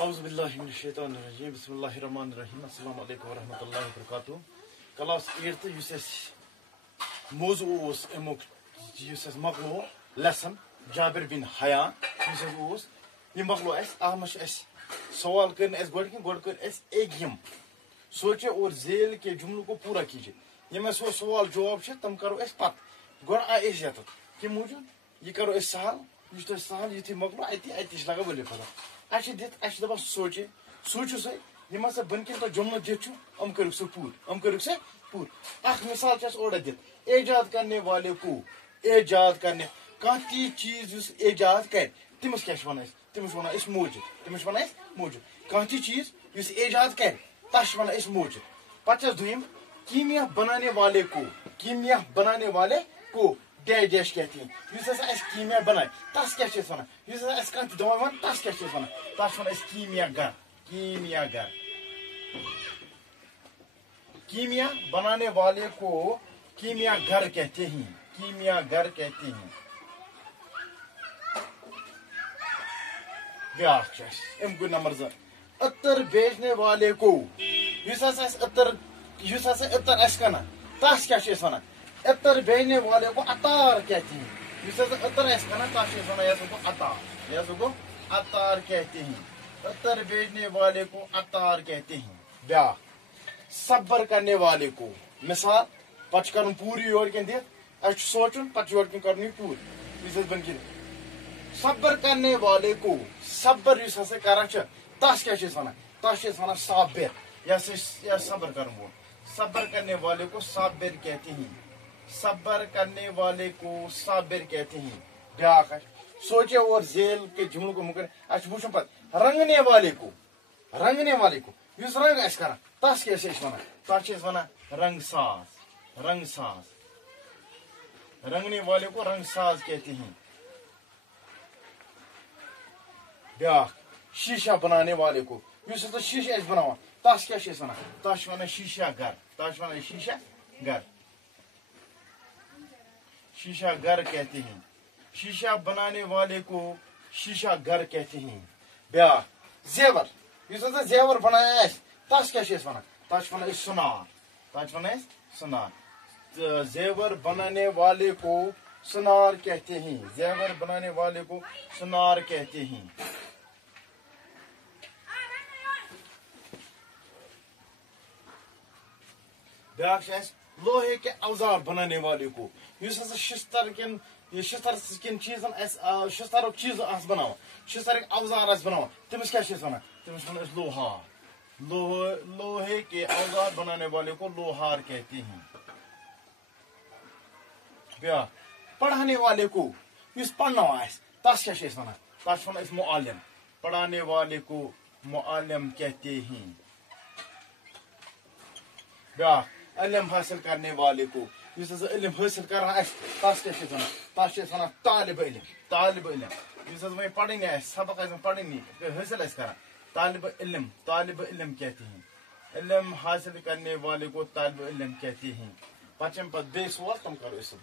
اعوذ باللہ من الشیطان الرجیم بسم اللہ الرحمن الرحیم السلام علیکم ورحمۃ اللہ وبرکاتہ کلاس 8 یس موضوع اوس امیک یس مکلو لیسن جابر بن حیان یس اوس یہ مکلو اس اہمش اس سوال کرنے اس گوڑ کر اس ایک یم سوچے اور ذیل کے جملوں کو پورا کیجیے یہ میں سوال جواب سے تم کرو اس پت گوڑ آئے اس یت کہ موجود یہ کرو اس سہل یہ تو سہل یہ تھی مکلو اتی لگا بولے پتہ اچھے دت اچھے دپان سوچو سا یہ ہسا بنکن تو جملہ دت کرو سہ پور اخ مثال چھ اور دت ایجاد کرنے والے کو ایجاد کرنے کانٛہہ تی چیز اس ایجاد کر تمس کیا ونان تمس ونان اس موجود کانٛہہ تی چیز اس ایجاد کر تس ونان اس موجود پتہ دویم کیمیا بنانے والے کو ڈیش ڈیش کہتے ہیں اس ہسا اس کیمیا بنائے تس کیا ونان اس ہسا اس کانٛہہ دوا ون تس کیا ونان تس ونان اس کیمیا بنانے والے کو کیمیا گر کہتے ہیں بیاکھ ام گو نمبر 2 عطر بیچنے والے کو اس ہسا عطر اس کنا تس کیا ونان عطر بیچنے والے کو عطار کہتے ہیں اس ہسا عطر اس کنا تس ونان یہ گو عطار کہتے ہیں عطر بیچنے والے کو عطار کہتے ہیں بیاکھ صبر کرنے والے کو مثال پتہ کرن پوری یور کن دت اس سوچن پتہ یور کن کرن پور اس بن کن صبر کرنے والے کو صبر اس ہسا کران تس کیا ونان تس ونان صابر یا صبر کرن وول صبر کرنے والے کو صابر کہتے ہیں بیاکھ سوچے اور ذیل کے جملوں کو مکر اچھ وچھن پتہ رنگنے والے کو اس رنگ اس کران تس کیا ونان تس ونان رنگ ساز رنگنے والے کو رنگ ساز کہتے ہیں بیاکھ شیشہ بنانے والے کو اس شیشہ اس بناوان تس کیا ونان تس ونان شیشہ گر کہتے ہیں شیشہ بنانے والے کو شیشہ گر کہتے ہیں بیاکھ زیور اس زیور بنایا تس کیا ونان تس ونان سنار زیور بنانے والے کو سنار کہتے ہیں بیاکھ لوہے کے اوزار بنانے والے کو اس شستر کن چیزن شسترک چیز بناوان شسترک اوزار بناوان تمس کیا ونان تمس ونان لوہار لوہے کے اوزار بنانے والے کو لوہار کہتے ہیں بیاکھ پڑھانے والے کو اس پڑھنا تس کیا ونان تس ونان معلم پڑھانے والے کو معلم کہتے ہیں بیاکھ علم حاصل کرنے والے کو اس علم حاصل کرنا تس کیا ونان طالب علم اس وی پڑھنی سبق پڑھنی حاصل کران طالب علم کہتے ہیں علم حاصل کرنے والے کو طالب علم کہتے ہیں پتہ بے سوال تم کرو اس